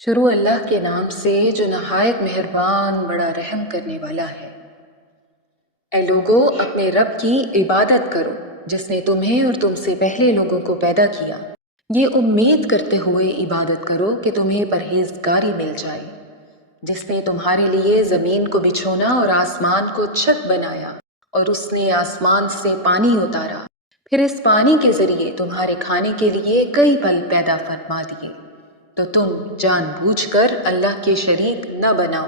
شروع اللہ کے نام سے جو نہایت مہربان بڑا رحم کرنے والا ہے۔ اے لوگو، اپنے رب کی عبادت کرو جس نے تمہیں اور تم سے پہلے لوگوں کو پیدا کیا۔ یہ امید کرتے ہوئے عبادت کرو کہ تمہیں پرہیزگاری مل جائے، جس نے تمہارے لیے زمین کو بچھونا اور آسمان کو چھت بنایا، اور اس نے آسمان سے پانی اتارا، پھر اس پانی کے ذریعے تمہارے کھانے کے لیے کئی پھل پیدا فرما دیے۔ تو تم جان بوجھ کر اللہ کے شریک نہ بناؤ۔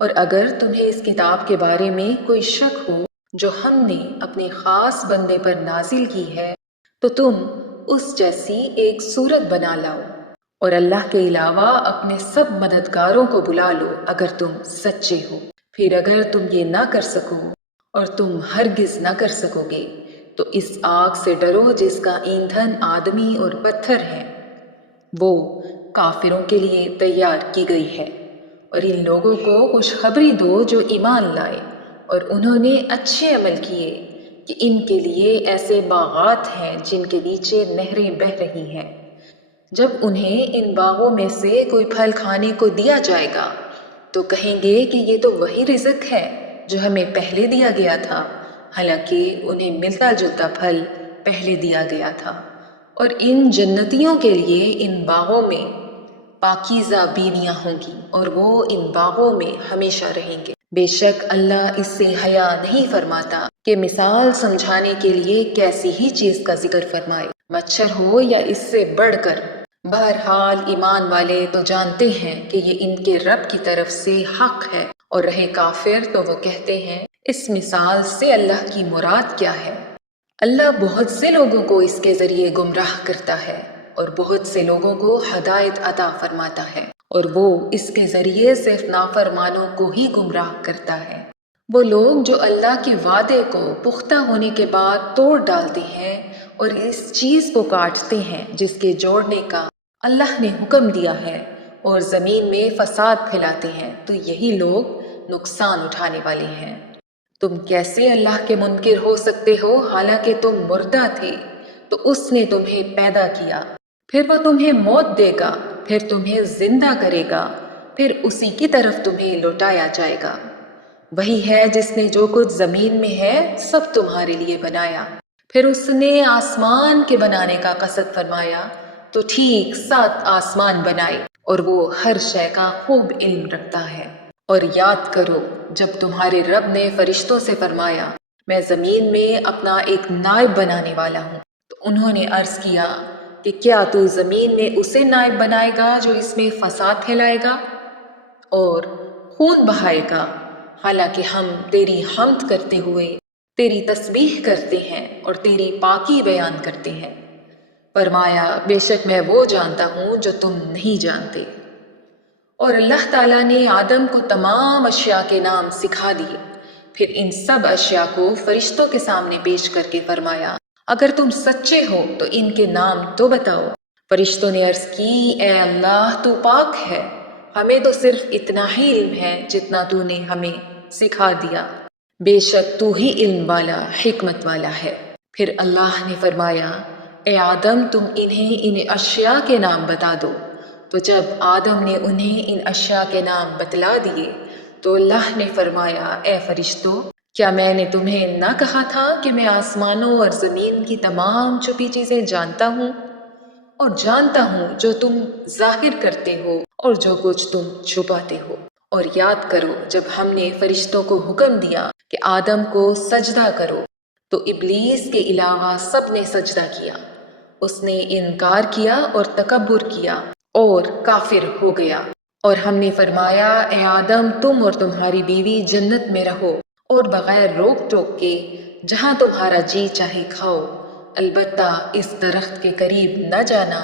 اور اگر تمہیں اس کتاب کے بارے میں کوئی شک ہو جو ہم نے اپنے خاص بندے پر نازل کی ہے، تو تم اس جیسی ایک صورت بنا لاؤ، اور اللہ کے علاوہ اپنے سب مددگاروں کو بلا لو اگر تم سچے ہو۔ پھر اگر تم یہ نہ کر سکو، اور تم ہرگز نہ کر سکو گے، تو اس آگ سے ڈرو جس کا ایندھن آدمی اور پتھر ہے، وہ کافروں کے لیے تیار کی گئی ہے۔ اور ان لوگوں کو خوشخبری دو جو ایمان لائے اور انہوں نے اچھے عمل کیے، کہ ان کے لیے ایسے باغات ہیں جن کے نیچے نہریں بہہ رہی ہیں۔ جب انہیں ان باغوں میں سے کوئی پھل کھانے کو دیا جائے گا تو کہیں گے کہ یہ تو وہی رزق ہے جو ہمیں پہلے دیا گیا تھا، حالانکہ انہیں ملتا جلتا پھل پہلے دیا گیا تھا۔ اور ان جنتیوں کے لیے ان باغوں میں پاکیزہ بیویاں ہوں گی، اور وہ ان باغوں میں ہمیشہ رہیں گے۔ بے شک اللہ اس سے حیا نہیں فرماتا کہ مثال سمجھانے کے لیے کیسی ہی چیز کا ذکر فرمائے، مچھر ہو یا اس سے بڑھ کر۔ بہرحال ایمان والے تو جانتے ہیں کہ یہ ان کے رب کی طرف سے حق ہے، اور رہے کافر تو وہ کہتے ہیں اس مثال سے اللہ کی مراد کیا ہے۔ اللہ بہت سے لوگوں کو اس کے ذریعے گمراہ کرتا ہے، اور بہت سے لوگوں کو ہدایت عطا فرماتا ہے، اور وہ اس کے ذریعے صرف نافرمانوں کو ہی گمراہ کرتا ہے۔ وہ لوگ جو اللہ کے وعدے کو پختہ ہونے کے بعد توڑ ڈالتے ہیں اور اس چیز کو کاٹتے ہیں جس کے جوڑنے کا اللہ نے حکم دیا ہے، اور زمین میں فساد پھیلاتے ہیں، تو یہی لوگ نقصان اٹھانے والے ہیں۔ تم کیسے اللہ کے منکر ہو سکتے ہو حالانکہ تم مردہ تھے، تو اس نے تمہیں پیدا کیا، پھر وہ تمہیں موت دے گا، پھر تمہیں زندہ کرے گا، پھر اسی کی طرف تمہیں لوٹایا جائے گا۔ وہی ہے جس نے جو کچھ زمین میں ہے سب تمہارے لیے بنایا۔ پھر اس نے آسمان کے بنانے کا قصد فرمایا تو ٹھیک 7 آسمان بنائے، اور وہ ہر شے کا خوب علم رکھتا ہے۔ اور یاد کرو جب تمہارے رب نے فرشتوں سے فرمایا میں زمین میں اپنا ایک نائب بنانے والا ہوں، تو انہوں نے عرض کیا کہ کیا تو زمین میں اسے نائب بنائے گا جو اس میں فساد پھیلائے گا اور خون بہائے گا، حالانکہ ہم تیری حمد کرتے ہوئے تیری تسبیح کرتے ہیں اور تیری پاکی بیان کرتے ہیں۔ فرمایا بے شک میں وہ جانتا ہوں جو تم نہیں جانتے۔ اور اللہ تعالیٰ نے آدم کو تمام اشیاء کے نام سکھا دیے، پھر ان سب اشیاء کو فرشتوں کے سامنے پیش کر کے فرمایا اگر تم سچے ہو تو ان کے نام تو بتاؤ۔ فرشتوں نے عرض کی اے اللہ تو پاک ہے، ہمیں تو صرف اتنا ہی علم ہے جتنا تو نے ہمیں سکھا دیا، بے شک تو ہی علم والا حکمت والا ہے۔ پھر اللہ نے فرمایا اے آدم تم انہیں ان اشیاء کے نام بتا دو۔ تو جب آدم نے انہیں ان اشیاء کے نام بتلا دیے تو اللہ نے فرمایا اے فرشتوں، کیا میں نے تمہیں نہ کہا تھا کہ میں آسمانوں اور زمین کی تمام چھپی چیزیں جانتا ہوں، اور جانتا ہوں جو تم ظاہر کرتے ہو اور جو کچھ تم چھپاتے ہو۔ اور یاد کرو جب ہم نے فرشتوں کو حکم دیا کہ آدم کو سجدہ کرو تو ابلیس کے علاوہ سب نے سجدہ کیا، اس نے انکار کیا اور تکبر کیا اور کافر ہو گیا۔ اور ہم نے فرمایا اے آدم تم اور تمہاری بیوی جنت میں رہو اور بغیر روک ٹوک کے جہاں تمہارا جی چاہے کھاؤ، البتہ اس درخت کے قریب نہ جانا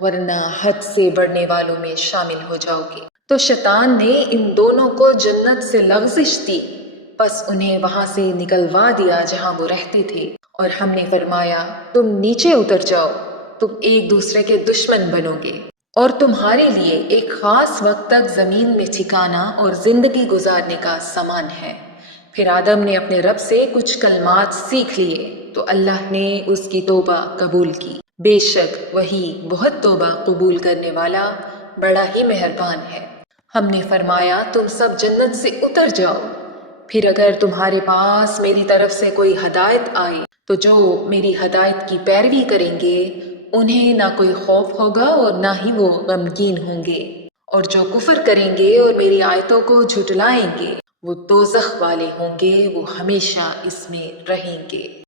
ورنہ حد سے بڑھنے والوں میں شامل ہو جاؤ گے۔ تو شیطان نے ان دونوں کو جنت سے لغزش دی، پس انہیں وہاں سے نکلوا دیا جہاں وہ رہتے تھے، اور ہم نے فرمایا تم نیچے اتر جاؤ، تم ایک دوسرے کے دشمن بنو گے، اور تمہارے لیے ایک خاص وقت تک زمین میں ٹھکانا اور زندگی گزارنے کا سامان ہے۔ پھر آدم نے اپنے رب سے کچھ کلمات سیکھ لیے تو اللہ نے اس کی توبہ قبول کی، بے شک وہی بہت توبہ قبول کرنے والا بڑا ہی مہربان ہے۔ ہم نے فرمایا تم سب جنت سے اتر جاؤ، پھر اگر تمہارے پاس میری طرف سے کوئی ہدایت آئی تو جو میری ہدایت کی پیروی کریں گے انہیں نہ کوئی خوف ہوگا اور نہ ہی وہ غمگین ہوں گے، اور جو کفر کریں گے اور میری آیتوں کو جھٹلائیں گے وہ دوزخ والے ہوں گے، وہ ہمیشہ اس میں رہیں گے۔